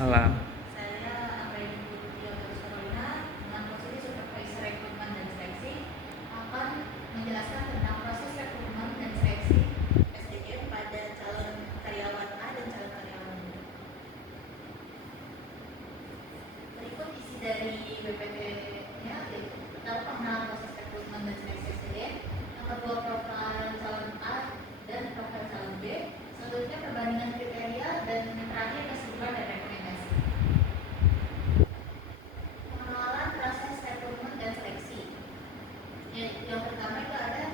Malam. Saya Anggraini Putri Carolina dengan posisi Supervisor Rekrutmen dan Seleksi akan menjelaskan tentang proses rekrutmen dan seleksi SDM pada calon karyawan A dan calon karyawan B. Berikut isi dari BPT-nya, yaitu pertama pengenalan proses rekrutmen dan seleksi SDM, yang kedua profil calon A dan profil calon B, selanjutnya perbandingan kriteria, dan terakhir keseluruhan dan rekomendasi. Pengenalan proses rekrutmen dan seleksi. Yang pertama itu ada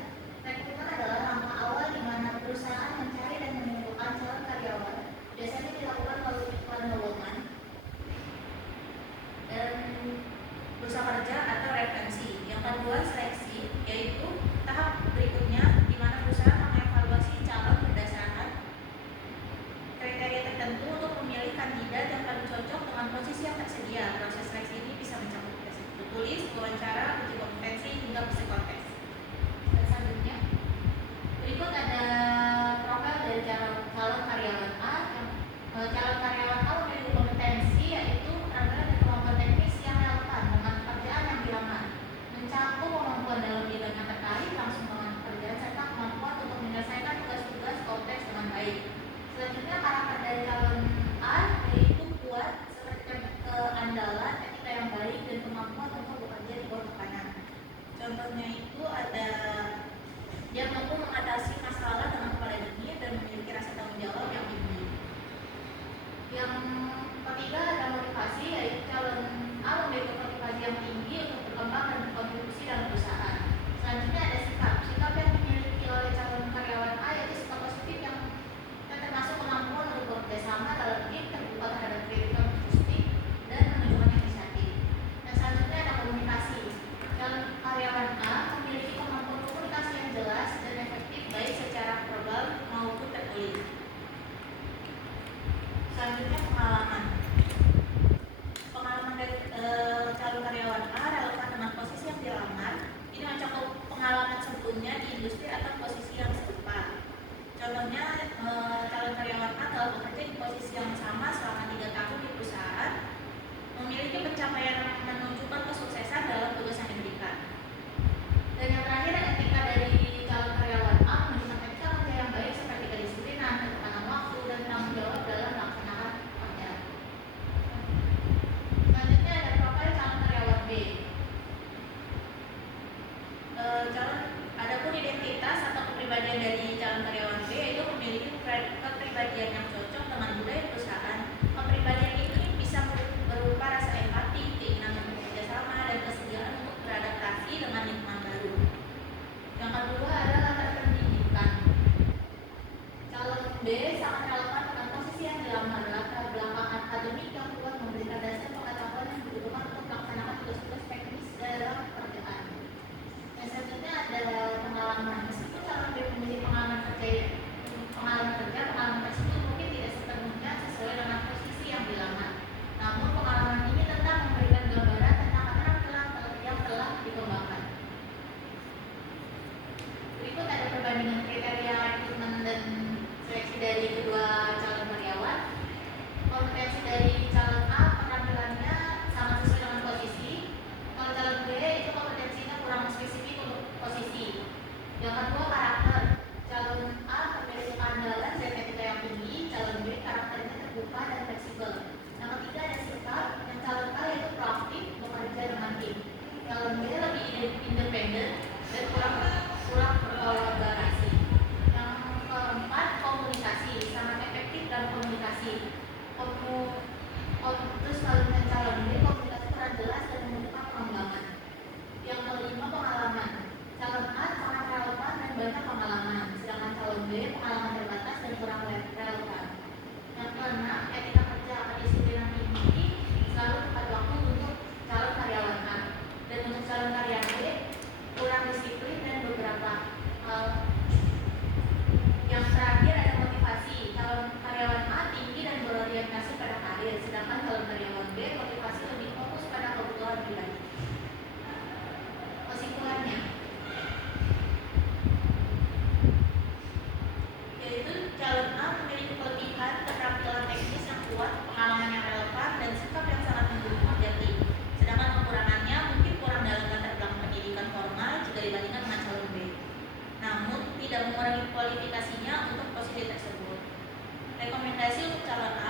rekrutmen adalah langkah awal di mana perusahaan mencari dan menentukan calon karyawan. Biasanya dilakukan melalui iklan lowongan dan bursa kerja atau referensi. Yang kedua seleksi, yaitu tahap berikutnya di mana perusahaan mengevaluasi calon berdasarkan kriteria tertentu untuk memilih kandidat yang paling cocok dengan posisi yang tersedia. Proses seleksi ini bisa mencakup tes tertulis, wawancara, uji kompetensi, hingga psikotes. Dan selanjutnya, berikut ada profil dari calon karyawan A. Calon karyawan A memiliki kompetensi, yaitu rangkaian dan kemampuan teknis yang relevan dengan pekerjaan yang dilamar, mencakup kemampuan dalam bidang yang terkait langsung dengan pekerjaan serta kemampuan untuk menyelesaikan tugas-tugas kompleks dengan baik. Selanjutnya, karakter dari calon A yaitu kuat seperti keandalan, etika yang baik, dan kemampuan untuk bekerja di bawah tekanan. Contohnya itu ada dia mampu mengatasi masalah dengan kepala dingin dan memiliki rasa tanggung jawab yang tinggi. Yang ketiga ada motivasi, yaitu calon A memiliki motivasi yang tinggi untuk berkembang dan berkontribusi dalam perusahaan. Selanjutnya ada sikap yang dimiliki oleh calon karyawan A yaitu sikap positif yang termasuk kemampuan untuk bekerja sama dalam tim, terbuka terhadap kritik konstruktif, dan menunjukkan inisiatif. Dan selanjutnya ada komunikasi. Calon karyawan A memiliki kemampuan komunikasi yang jelas dan efektif baik secara verbal maupun tertulis. Selanjutnya pengalaman dari calon karyawan A relevan dengan posisi yang dilamar. Ini mencakup pengalaman sebelumnya di industri atau posisi yang serupa. Contohnya, calon karyawan A telah bekerja di posisi yang sama selama 3 tahun di perusahaan, memiliki pencapaian yang menunjukkan kesuksesan dalam tugas yang diberikan. Dan yang terakhir, etika dari calon karyawan A menunjukkan etika kerja yang baik seperti kedisiplinan, ketepatan waktu, dan tanggung jawab dalam melaksanakan pekerjaan. Selanjutnya ada profil calon karyawan B. Adapun identitas atau kepribadian dari calon karyawan B itu memiliki kepribadian yang cocok dengan budaya perusahaan. Kepribadian ini bisa berupa rasa empati, keinginan untuk bekerja sama, dan kesediaan untuk beradaptasi dengan lingkungan baru. Yang kedua adalah latar pendidikan. Calon B sangat relevan dengan posisi yang dilamar. Latar belakang akademik yang kuat memberikan dasar pengetahuan yang dibutuhkan untuk melaksanakan tugas-tugas teknis dalam pekerjaan. Yang selanjutnya ada pengalaman. Meskipun calon B memiliki pengalaman tersebut mungkin tidak sepenuhnya sesuai dengan posisi yang dilamar. Namun pengalaman ini tetap memberikan gambaran tentang keterampilan yang telah dikembangkan. Berikut ada perbandingan kriteria rekrutmen dan seleksi dari kedua calon karyawan. Kompetensi dari calon A penampilannya sangat sesuai dengan posisi. Kalau calon B itu kompetensinya kurang spesifik untuk posisi. Yang kedua karakter. Calon A memiliki keandalan dan etika yang tinggi. Calon B karakternya terbuka dan fleksibel. Yang ketiga ada sikap. Yang calon A yaitu proaktif, bekerja dengan tim. Calon B lebih independen dan kurang berkolaborasi. Yang keempat komunikasi, sangat efektif dalam komunikasi. Terus calon B komunikasi kurang jelas dan membutuhkan pengembangan. Yang kelima pengalaman. Calon A sangat relevan dan banyak pengalaman, sedangkan calon B pengalaman terbatas dan kurang relevan. Yang keenam etika kerja, kedisiplinan tinggi, selalu tepat waktu untuk calon karyawan A. Dan untuk calon karyawan B kurang disiplin dan beberapa hal. Yang terakhir ada motivasi. Calon karyawan A tinggi dan berorientasi pada karir. rekomendasi untuk calon